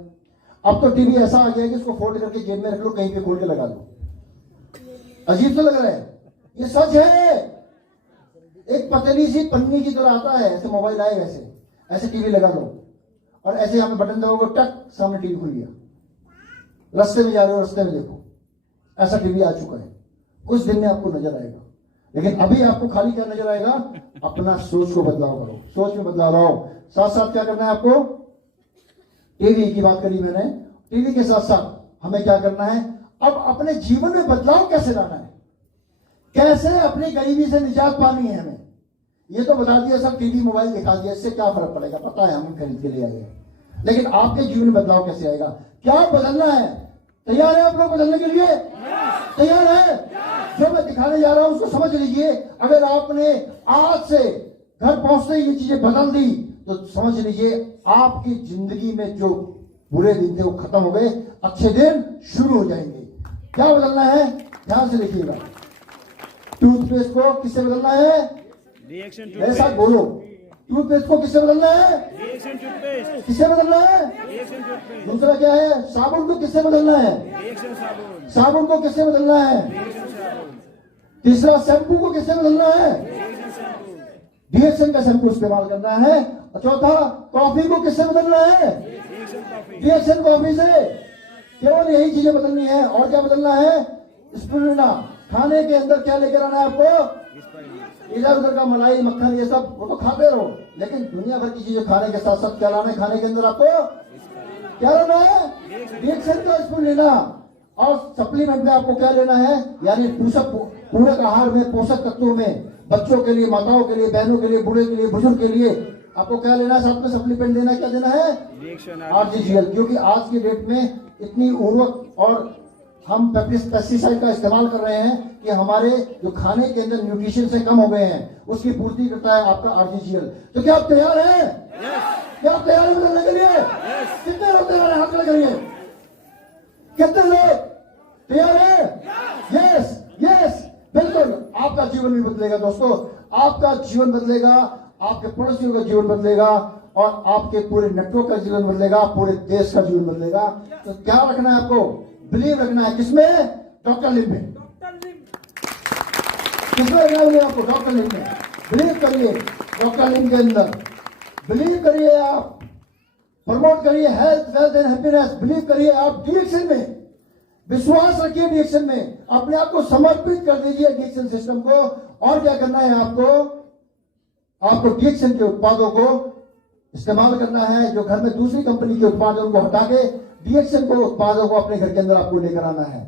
अब तो टीवी ऐसा आ गया कि उसको फोल्ड करके जेब में रख लो, कहीं पे खोल के लगा लो। अजीब तो लग रहा है, ये सच है। एक पतली सी पन्नी की तरह आता है, ऐसे मोबाइल आएगा, ऐसे टीवी लगा लो और ऐसे यहाँ पे बटन दबाओगे, टक, सामने टीवी खुल गया। रास्ते में जा रहे हो, रास्ते में देखो, ऐसा टीवी आ चुका है। कुछ दिन में आपको नजर आएगा। लेकिन अभी आपको खाली क्या नजर आएगा? अपना सोच को बदलाव करो, सोच में बदलाव लाओ। साथ साथ क्या करना है आपको? टीवी की बात करी मैंने, टीवी के साथ साथ हमें क्या करना है? अब अपने जीवन में बदलाव कैसे लाना है, कैसे अपनी गरीबी से निजात पानी है हमें। ये तो बता दिया सब, टीवी मोबाइल दिखा दिया, इससे क्या फर्क पड़ेगा? पता है, हम खरीद के ले आए। लेकिन आपके जीवन में बदलाव कैसे आएगा? क्या बदलना है? तैयार है आप लोग बदलने के लिए? तैयार है? जो मैं दिखाने जा रहा हूं उसको समझ लीजिए। अगर आपने आज से घर पहुंचते ही ये चीजें बदल दी तो समझ लीजिए आपकी जिंदगी में जो बुरे दिन थे वो खत्म हो गए, अच्छे दिन शुरू हो जाएंगे। क्या बदलना है? ध्यान से देखिएगा। टूथपेस्ट को किससे बदलना है? मेरे साथ बोलो। टूथपेस्ट को किससे बदलना है? किससे बदलना है? दूसरा क्या है? साबुन को किससे बदलना है? साबुन को किससे बदलना है? तीसरा, शैम्पू को किससे बदलना है? डीएक्शन का शैम्पू इस्तेमाल करना है। और चौथा, कॉफी को किससे बदलना है? डीएक्शन कॉफी से। केवल यही चीजें बदलनी है। और क्या बदलना है? स्पिरुलिना। खाने के अंदर क्या लेकर आना है आपको? इधर उधर का मलाई, मक्खन, ये सब वो तो खाते रहो, लेकिन दुनिया भर की चीजें खाने के साथ साथ क्या लाना है? खाने के अंदर आपको क्या लाना है? डीएक्शन का स्पून लेना। और सप्लीमेंट में आपको क्या लेना है? यानी पूरक आहार में, पोषक तत्वों में, बच्चों के लिए, माताओं के लिए, बहनों के लिए, बूढ़े के लिए, बुजुर्ग के लिए आपको क्या लेना है? साथ में सप्लीमेंट देना, क्या देना है? आरजीजीएल। क्योंकि आज की डेट में इतनी उर्वरक और हम पेस्टिसाइड का इस्तेमाल कर रहे हैं कि हमारे जो खाने के अंदर न्यूट्रिशन से कम हो गए हैं, उसकी पूर्ति करता है आपका आरजीजीएल। तो क्या आप तैयार हैं? क्या आप तैयार हैं बदलने के लिए? कितने लोग तैयार हैं? हाथ खड़े करिए। कितने लोग तैयार हैं? यस, यस, बिल्कुल। आपका जीवन भी बदलेगा दोस्तों, आपका जीवन बदलेगा, आपके पड़ोसियों का जीवन बदलेगा और आपके पूरे नेटवर्क का जीवन बदलेगा, पूरे देश का जीवन बदलेगा। तो क्या रखना है आपको? बिलीव रखना है। किसमें? डॉक्टर लिम में। किसमें रखना है आपको? डॉक्टर लिम में। बिलीव करिए डॉक्टर लिम के अंदर, बिलीव करिए आप, प्रमोट करिए health, wealth and happiness. Believe करिए आप डीएक्शन में, विश्वास रखिए डीएक्शन में, अपने आप को समर्पित कर दीजिए डीएक्शन सिस्टम को। और क्या करना है आपको? आपको डीएक्शन के उत्पादों को इस्तेमाल करना है। जो घर में दूसरी कंपनी के उत्पाद है उनको हटा के डीएक्शन को उत्पादों को अपने घर के अंदर आपको लेकर आना है।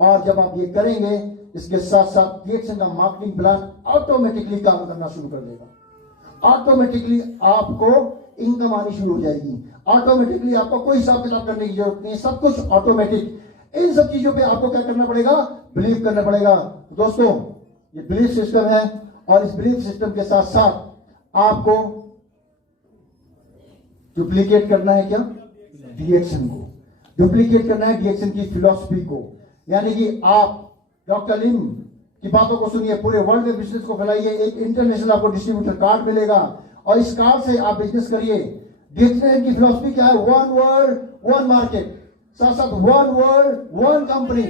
और जब आप ये करेंगे, इसके साथ साथ डीएक्शन का मार्केटिंग प्लान ऑटोमेटिकली काम करना शुरू कर देगा। ऑटोमेटिकली आपको इनकम आनी शुरू हो जाएगी। ऑटोमेटिकली आपको कोई हिसाब किताब करने की जरूरत नहीं है, सब कुछ ऑटोमेटिक। इन सब चीजों पे आपको क्या करना पड़ेगा? बिलीव करना पड़ेगा। दोस्तों, ये बिलीफ सिस्टम है और इस बिलीफ सिस्टम के साथ साथ आपको डुप्लीकेट करना है। क्या? डीएक्शन को डुप्लीकेट करना है, डीएक्शन की फिलॉसफी को। यानी कि आप डॉक्टर लिम की बातों को सुनिए, पूरे वर्ल्ड में बिजनेस को फैलाइए। एक इंटरनेशनल आपको डिस्ट्रीब्यूटर कार्ड मिलेगा और इस कार्ड से आप बिजनेस करिए। डिएक्शन की फिलॉसफी क्या है? वन वर्ल्ड वन मार्केट, साथ साथ वन वर्ल्ड वन कंपनी,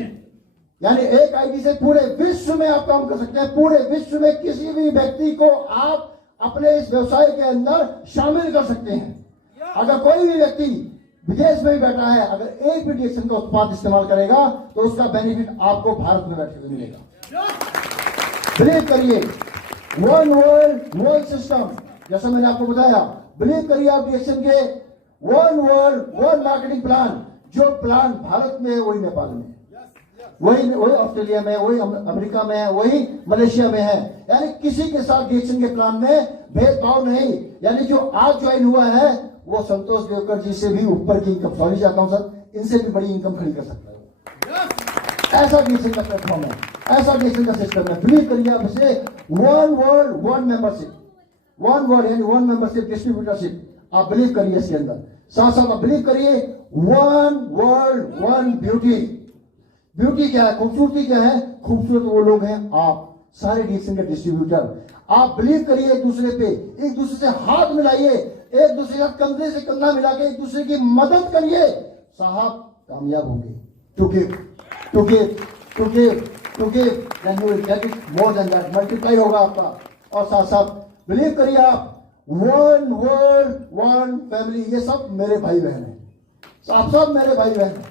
यानी एक आईडी से पूरे विश्व में आप काम कर सकते हैं। पूरे विश्व में किसी भी व्यक्ति को आप अपने इस व्यवसाय के अंदर शामिल कर सकते हैं। अगर कोई भी व्यक्ति विदेश में भी बैठा है, अगर एक भी डिएक्शन का उत्पाद इस्तेमाल करेगा तो उसका बेनिफिट आपको भारत में बैठे हुए मिलेगा। बिलीव करिए, वन वर्ल्ड वन सिस्टम, जैसा मैंने आपको बताया, बिलीव करिए आप डिएक्शन के one world one marketing plan. जो प्लान भारत में है वही नेपाल में, वही ऑस्ट्रेलिया में, वही अमेरिका में है, वही मलेशिया में है। यानी किसी के साथ डिएक्शन के प्लान में भेदभाव नहीं। यानी जो आज ज्वाइन हुआ है वो संतोष देवकर जी से भी ऊपर की इनकम, सॉरी चाहता हूं सर, इनसे भी बड़ी इनकम खड़ी कर सकता है। ऐसा डिएक्शन का प्लेटफॉर्म है, ऐसा डिएक्शन का सिस्टम है। बिलीव करिए आप इसे, one world one membership, one world यानी वन मेंबरशिप डिस्ट्रीब्यूटरशिप, आप बिलीव करिए इसके अंदर। साथ साथ आप बिलीव करिए one world one beauty. Beauty क्या है? खूबसूरती क्या है? खूबसूरत वो लोग हैं आप सारे डिएक्शन के डिस्ट्रीब्यूटर। आप बिलीव करिए एक दूसरे पे, एक दूसरे से हाथ मिलाइए, एक दूसरे का कंधे से कंधा मिला के एक दूसरे की मदद करिए, साहब कामयाब होंगे। To give to give to give to give, then you will get it more than that, multiply होगा आपका। और साथ साथ बिलीव करिए आप, वन वर्ल्ड वन फैमिली, ये सब मेरे भाई बहन हैं, आप सब मेरे भाई बहन हैं,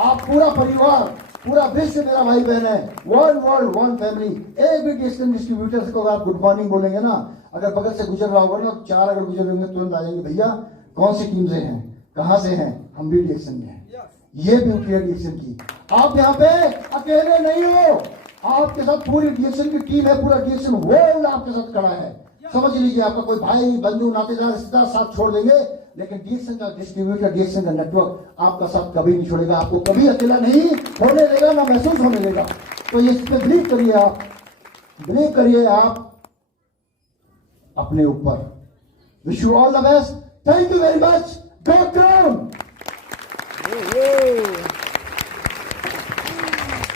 आप पूरा परिवार, पूरा विश्व मेरा भाई बहन है। One world one family. एक भी डिएक्शन डिस्ट्रीब्यूटर को आप गुड मॉर्निंग बोलेंगे ना, अगर बगल से गुजर रहा होगा ना, चार अगर गुजर होंगे तुरंत आ जाएंगे, भैया कौन सी टीम से हैं, कहां से हैं, हम भी डिएक्शन में हैं। ये ब्यूटी है डिएक्शन की। आप यहाँ पे अकेले नहीं हो, आपके साथ पूरी डिएक्शन की टीम है, पूरा डिएक्शन वर्ल्ड आपके साथ खड़ा है। समझ लीजिए, आपका कोई भाई बंधु नातेदार रिश्तेदार साथ छोड़ देंगे, लेकिन डिएक्शन का डिस्ट्रीब्यूटर, डिएक्शन का नेटवर्क आपका साथ कभी नहीं छोड़ेगा, आपको कभी अकेला नहीं होने देगा, ना महसूस होने देगा। तो ये बिलीव करिए आप, बिलीव करिए आप अपने ऊपर। Wish you all the best, thank you very much, go crown.